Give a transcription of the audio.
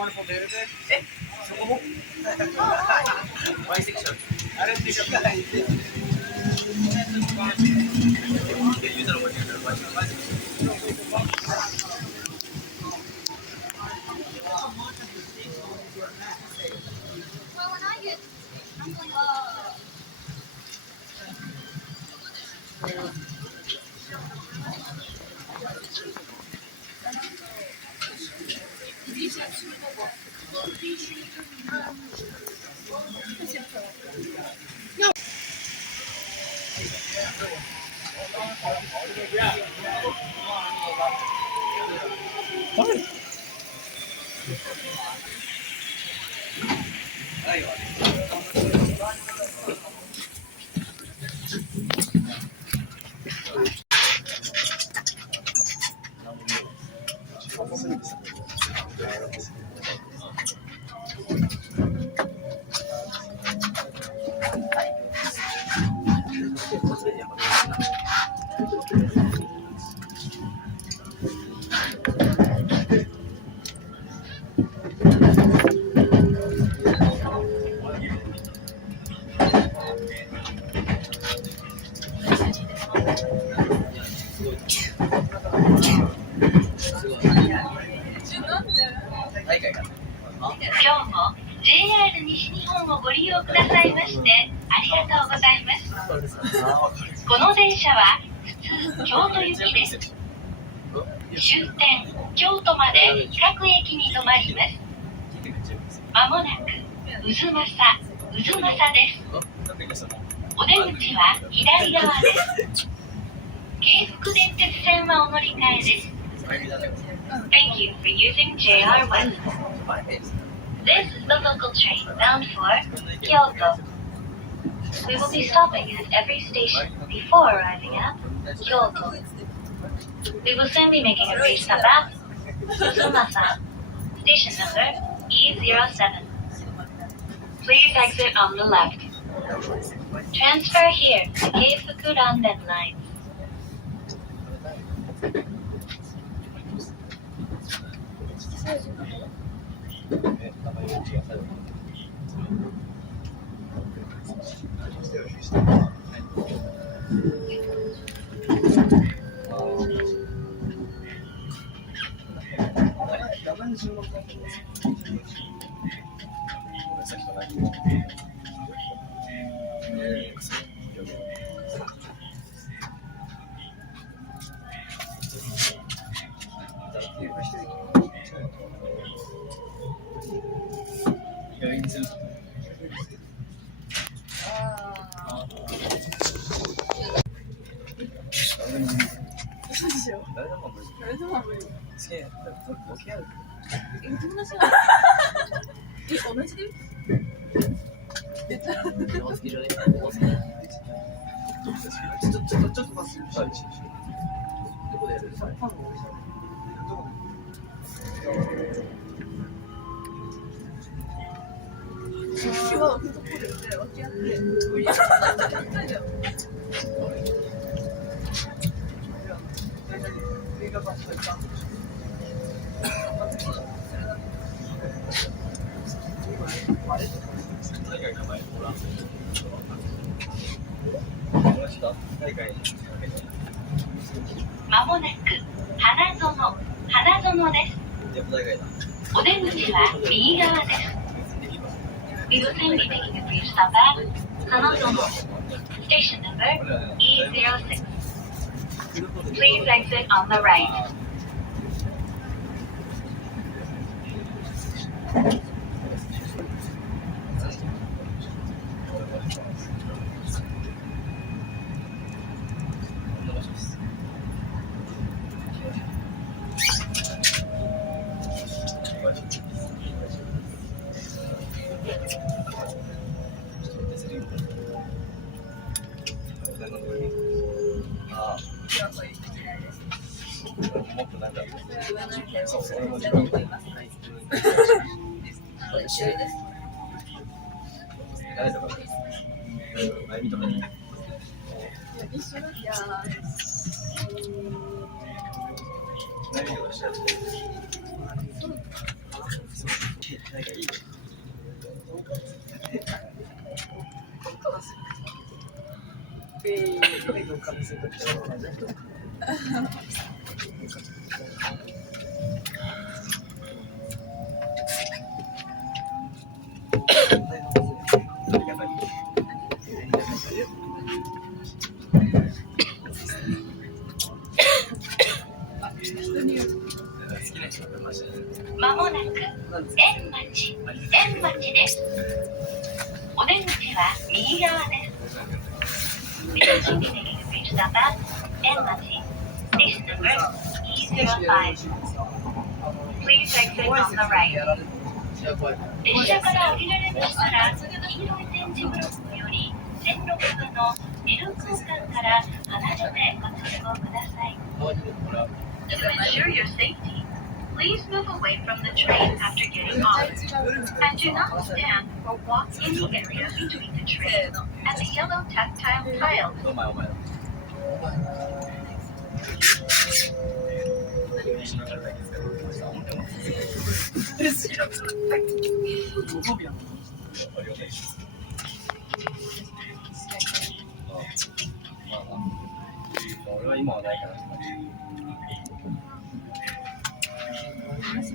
wonderful day today? So ko? Bisection. I didn't think of that. You don't know what you're doing. 今日も JR 西日本をご利用くださいましてありがとうございます。この電車は普通京都行きです。終点京都まで各駅に停まります。まもなく渦政です。お出口は左側です。京福電鉄線はお乗り換えです。Thank you for using JR West. This is the local train bound for Kyoto. We will be stopping at every station before arriving at Kyoto. We will soon be making a brief stop at Uzumasa, station number E07. Please exit on the left. Transfer here to Keifuku Randen Line. まもなく花園です。お出口は右側です。We will soon be making a brief stop at Hanazono, station number E06. Please exit on the right. 何をしちゃってなんかいい。まもなく円町です。お出口は右側です。Please reach the bus 円町 Station number E05. Please exit on the right. 列車から降りられましたら、黄色い点字ブロックより線路部分のビル空間から離れてご通行ください。To ensure your safety, please move away from the train after getting off, and do not stand or walk in the area between the train and the yellow tactile tile. お前。俺は今はないから。話す。